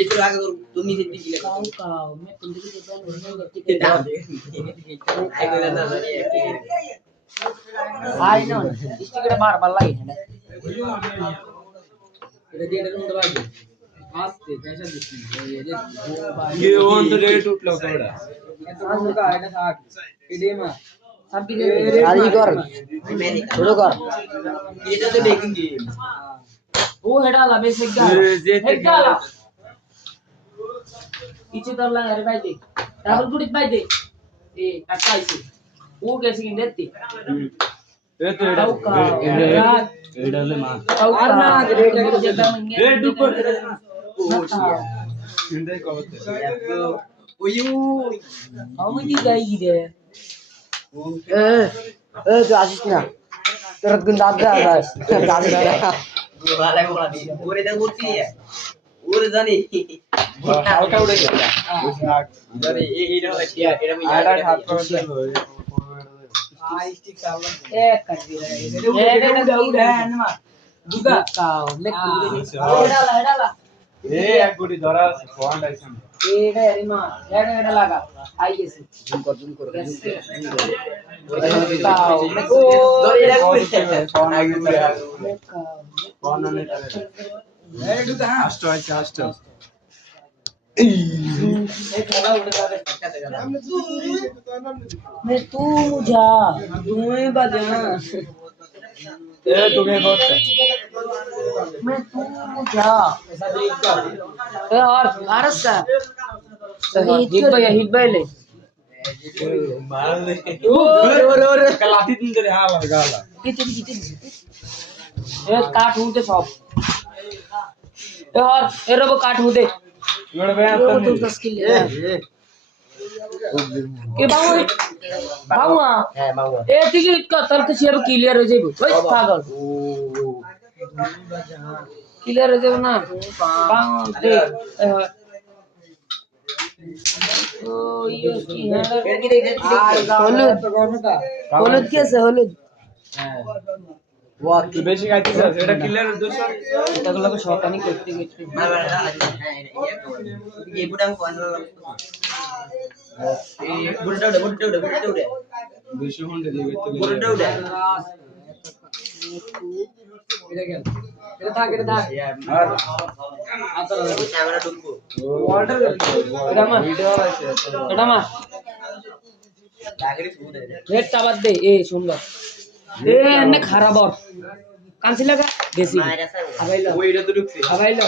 itu lagi তুমি সেটি কি কাউ কাউ मैं तुमसे तो जान नहीं करती এটা এগুলা না জানি आई नो स्टिकर बार बार लगे है এটা দিয়ে এটা কোনটা বাজে আস্তে পয়সা দিচ্ছি ये ऑन तो रेट उठला होता बड़ा এত মুকা এটা থাক এডে মা सब भी गाड़ी कर शुरू कर এটা তো দেখুন গেম वो हेडा ला बेसिक गा हेडा ला पीछे तर ला अरे भाई देख डबल गुडित भाई देख ए अच्छा ऐसे वो कैसे गिन देती ये तो एड़ा एड़ा ले मां और ना रेट एकदम रेट ऊपर इंदे को ओयू हम की गई दे तो आशीष ना तेरा गुंडा आ रहा है गाड़ी का वाला बोला दी ओरे दन गुटी है ओरे जानी হালকা উড়ে গেল अरे এটা এটা আমি আড়া হাত করে স্টিক চাওলা ए कर दी रे এটা উড়া না দুগা काओ ले हेडा ला এ এক গুটি ধরা ফন্ড আইছেন एडा रे मां हेडा लगा आइए से जूम कर काओ ओ এটা কই ফোন আগে काओ ফোন আনে এই দুগা আষ্ট আছে আষ্ট ए थोड़ा उड़ जावे मैं तू जा তুমি বাজে না এ তুমি করতে मैं तू जा ऐसा देख कर ए और भारत का हिट भाई ले মার দে ओरे লাঠি দিন ধরে হা আমার গালা किचन ए काट उठे सब ए और ए रोबो काट उठे इकडे बे रोबो आता तो तस्किल के बाबा है मांगो ए टिकट का तर्क शेयर क्लियर हो जाइबो ओए पागल क्लियर हो जाइबो ना पागल देख ओ ये की हैंडल এর কি দেখতে হলুদ তো গরমটা হলুদ कैसे হলুদ वाह তুই বেশি খাইছিস এটা ক্লিয়ার 200 এটা গুলো শয়তানি করতে করতে মারবা এই বুড়া কোন এই বুড়াটা উড়ে 200 হন্ডে দিবে তো বুড়াটা উড়ে এটা গেল এটা থাক আর আতরা ক্যামেরা ঢুকবো অর্ডার এটা মা ভিডিও আছে এটা মা টাগড়ি সুদে রেড চাবাদ দে এ সুন্দর এ এনে খারাপ কানছি লাগা দেশি মাইরা স্যার আবাইলো ওইটা তো ঢুকছে আবাইলো